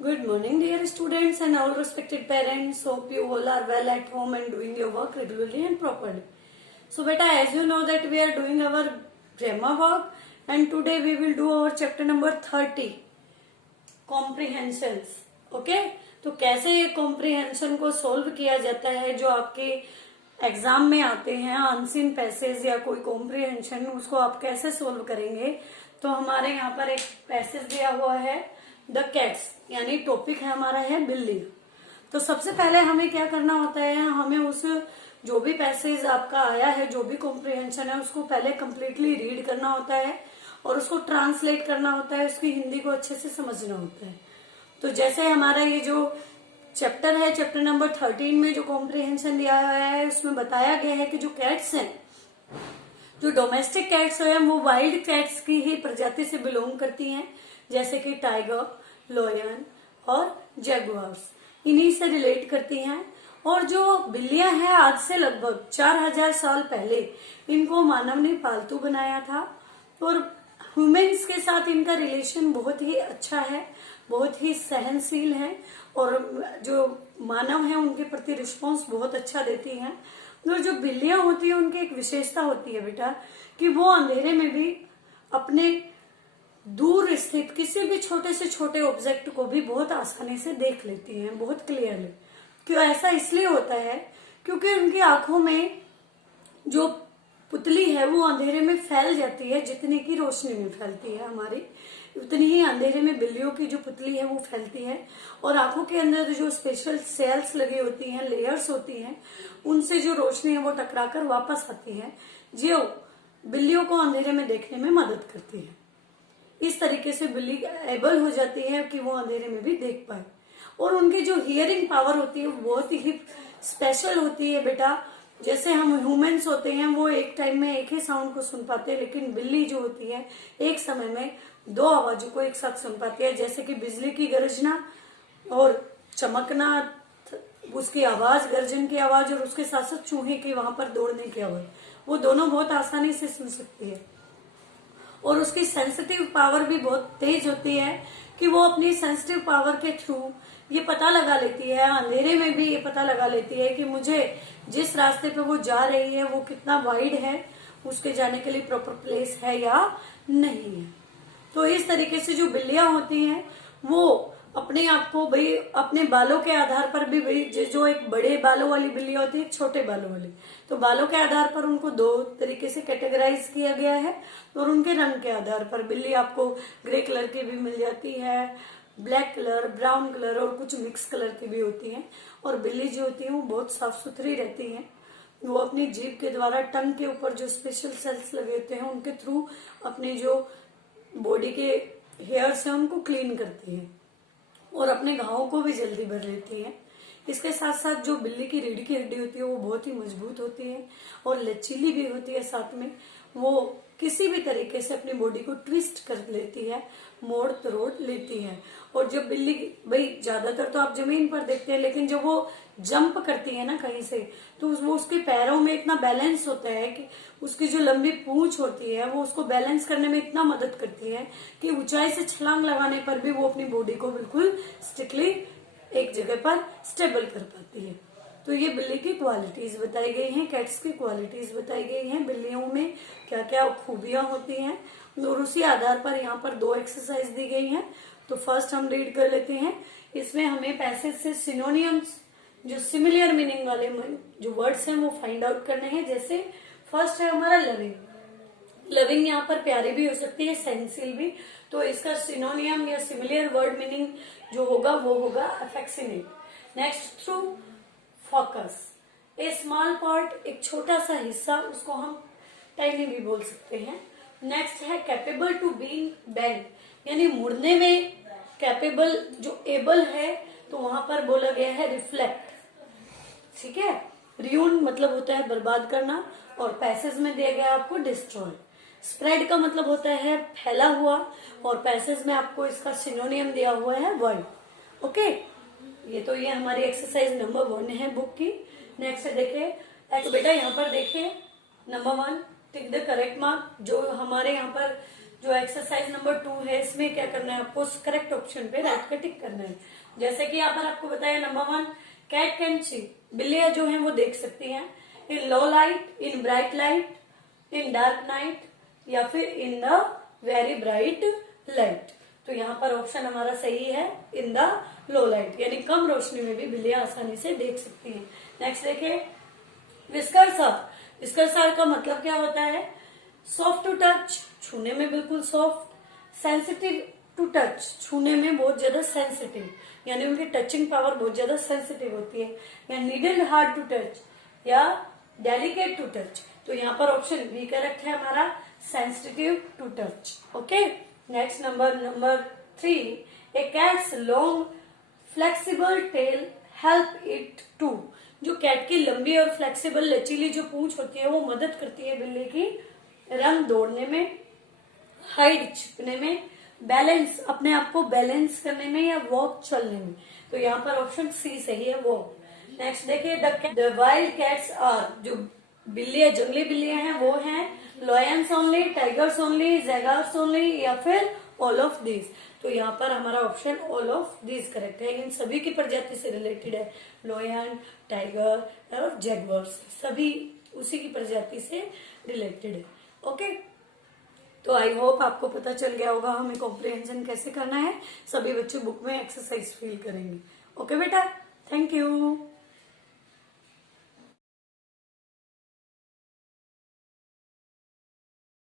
Good morning, dear students and all respected parents. Hope you all are well at home and doing your work regularly and properly. So, beta, as you know that we are doing our grammar work, and today we will do our chapter number 30, comprehensions. Okay? तो कैसे ये comprehension को solve किया जाता है जो आपके exam में आते हैं, अनसीन पैसेज या कोई comprehension, उसको आप कैसे solve करेंगे। तो हमारे यहाँ पर एक पैसेज दिया हुआ है द कैट्स, यानी टॉपिक है हमारा है बिल्ली। तो सबसे पहले हमें क्या करना होता है, हमें उस जो भी पैसेज आपका आया है, जो भी कॉम्प्रिहेंशन है, उसको पहले कंप्लीटली रीड करना होता है और उसको ट्रांसलेट करना होता है, उसकी हिंदी को अच्छे से समझना होता है। तो जैसे हमारा ये जो चैप्टर है, चैप्टर नंबर 13 में जो कॉम्प्रिहेंशन दिया हुआ है, उसमें बताया गया है कि जो कैट्स हैं, जो डोमेस्टिक कैट्स हैं, वो वाइल्ड कैट्स की ही प्रजाति से बिलोंग करती हैं, जैसे कि टाइगर, लॉयन और जैगुआर्स, इन्हीं से रिलेट करती हैं। और जो बिल्लियां हैं, आज से लगभग 4000 साल पहले इनको मानव ने पालतू बनाया था और ह्यूमंस के साथ इनका रिलेशन बहुत ही अच्छा है, बहुत ही सहनशील है और जो मानव है उनके प्रति रिस्पॉन्स बहुत अच्छा देती हैं। और जो बिल्लियां होती है उनकी एक विशेषता होती है बेटा कि वो अंधेरे में भी अपने दूर स्थित किसी भी छोटे से छोटे ऑब्जेक्ट को भी बहुत आसानी से देख लेती हैं, बहुत क्लियरली। क्यों ऐसा इसलिए होता है क्योंकि उनकी आंखों में जो पुतली है वो अंधेरे में फैल जाती है, जितनी की रोशनी में फैलती है हमारी, उतनी ही अंधेरे में बिल्लियों की जो पुतली है वो फैलती है। और आंखों के अंदर जो स्पेशल सेल्स लगी होती हैं, लेयर्स होती हैं, उनसे जो रोशनी है वो टकराकर वापस आती है, जो बिल्लियों को अंधेरे में देखने में मदद करती है। इस तरीके से बिल्ली एबल हो जाती है कि वो अंधेरे में भी देख पाए। और उनकी जो हियरिंग पावर होती है वो बहुत ही स्पेशल होती है बेटा। जैसे हम ह्यूमंस होते हैं वो एक टाइम में एक ही साउंड को सुन पाते हैं, लेकिन बिल्ली जो होती है एक समय में 2 आवाजों को एक साथ सुन पाती है, जैसे कि बिजली की गरजना और चमकना, उसकी आवाज, गर्जन की आवाज, और उसके साथ साथ चूहे की वहां पर दौड़ने की आवाज, वो दोनों बहुत आसानी से सुन सकती है। और उसकी सेंसिटिव पावर भी बहुत तेज होती है कि वो अपनी सेंसिटिव पावर के थ्रू ये पता लगा लेती है, अंधेरे में भी ये पता लगा लेती है कि मुझे जिस रास्ते पे वो जा रही है वो कितना वाइड है, उसके जाने के लिए प्रॉपर प्लेस है या नहीं है। तो इस तरीके से जो बिल्लियां होती हैं वो अपने आप को भाई अपने बालों के आधार पर भी, भाई जो एक बड़े बालों वाली बिल्ली होती है, एक छोटे बालों वाली, तो बालों के आधार पर उनको 2 तरीके से कैटेगराइज किया गया है। और उनके रंग के आधार पर बिल्ली आपको ग्रे कलर की भी मिल जाती है, ब्लैक कलर, ब्राउन कलर और कुछ मिक्स कलर की भी होती है। और बिल्ली जो होती है वो बहुत साफ सुथरी रहती है, वो अपनी जीभ के द्वारा टंग के ऊपर जो स्पेशल सेल्स लगे होते हैं उनके थ्रू अपनी जो बॉडी के हेयर्स हैं उनको क्लीन करती है और अपने घावों को भी जल्दी भर लेती है। इसके साथ साथ जो बिल्ली की रीढ़ की हड्डी होती है वो बहुत ही मजबूत होती है और लचीली भी होती है। साथ में वो किसी भी तरीके से अपनी बॉडी को ट्विस्ट कर लेती है, मोड़ तोड़ लेती है। और जब बिल्ली, भाई ज्यादातर तो आप जमीन पर देखते हैं, लेकिन जब वो जंप करती है ना कहीं से, तो वो उसके पैरों में इतना बैलेंस होता है कि उसकी जो लंबी पूंछ होती है वो उसको बैलेंस करने में इतना मदद करती है कि ऊंचाई से छलांग लगाने पर भी वो अपनी बॉडी को बिल्कुल स्टिकली एक जगह पर स्टेबल कर पाती है। तो ये बिल्ली की क्वालिटीज बताई गई हैं, कैट्स की क्वालिटीज बताई गई हैं, बिल्लियों में क्या क्या खूबियां होती हैं, और उसी आधार पर यहाँ पर 2 एक्सरसाइज दी गई हैं। तो फर्स्ट हम रीड कर लेते हैं। इसमें हमें पैसेज से सिनोनियम्स, जो सिमिलर मीनिंग वाले जो वर्ड्स हैं वो फाइंड आउट करने हैं। जैसे फर्स्ट है हमारा लविंग। लविंग यहाँ पर प्यारी भी हो सकती है, सेंसिल भी, तो इसका सिनोनियम या सिमिलर वर्ड मीनिंग जो होगा वो होगा अफेक्शनेट। नेक्स्ट, थ्रू फोकस, ए स्मॉल पार्ट, एक छोटा सा हिस्सा, उसको हम टाइनी भी बोल सकते हैं। नेक्स्ट है कैपेबल टू बी बेंड, यानी मुड़ने में कैपेबल, जो एबल है, तो वहां पर बोला गया है रिफ्लेक्ट। ठीक है, रियून मतलब होता है बर्बाद करना, और पैसेज में दिया गया आपको डिस्ट्रॉय। स्प्रेड का मतलब होता है फैला हुआ, और पैसेज में आपको इसका सिनोनियम दिया हुआ है वर्ड। ओके, ये हमारी एक्सरसाइज नंबर 1 है बुक की। नेक्स्ट देखिए, तो बेटा यहाँ पर देखिए number 1, tick the correct mark. जो हमारे यहाँ पर जो एक्सरसाइज नंबर 2 है, इसमें क्या करना है आपको, करेक्ट ऑप्शन पे राइट का टिक करना है। जैसे कि यहाँ पर आपको बताया नंबर 1, कैट कैन सी, बिल्लियां जो हैं वो देख सकती हैं in low light, in bright light, in dark night, या फिर in the very bright light. तो यहाँ पर ऑप्शन हमारा सही है इन द लो लाइट, यानी कम रोशनी में भी बिल्लियां आसानी से देख सकती हैं। नेक्स्ट देखिए विस्कर सार। विस्कर सार का मतलब क्या होता है, सॉफ्ट टू टच, छूने में बिल्कुल सॉफ्ट, सेंसिटिव टू टच, छूने में बहुत ज्यादा सेंसिटिव, यानी उनकी टचिंग पावर बहुत ज्यादा सेंसिटिव होती है, या नीडल हार्ड टू टच, या डेलिकेट टू टच। तो यहाँ पर ऑप्शन बी करेक्ट है हमारा, sensitive to touch. Okay, next number 3, a cat's long flexible tail help it to. जो कैट की लंबी और फ्लेक्सिबल लचीली जो पूंछ होती है वो मदद करती है बिल्ली की रन दौड़ने में, हाइट छिपने में, बैलेंस अपने आप को बैलेंस करने में, या वॉक चलने में। तो यहाँ पर ऑप्शन सी सही है, वॉक। नेक्स्ट देखिए द वाइल्ड कैट्स आर, जो बिल्लियां जंगली बिल्लियां हैं वो हैं lions only, tigers only, jaguars only, या फिर ऑल ऑफ दीज। तो यहाँ पर हमारा option all of these correct है, इन सभी की प्रजाति से रिलेटेड है, लॉयन, टाइगर और जैगवर्स, सभी उसी की प्रजाति से रिलेटेड है। ओके, तो आई होप आपको पता चल गया होगा हमें कॉम्प्रिहेंशन कैसे करना है। सभी बच्चे बुक में एक्सरसाइज फिल करेंगे। ओके बेटा, थैंक यू।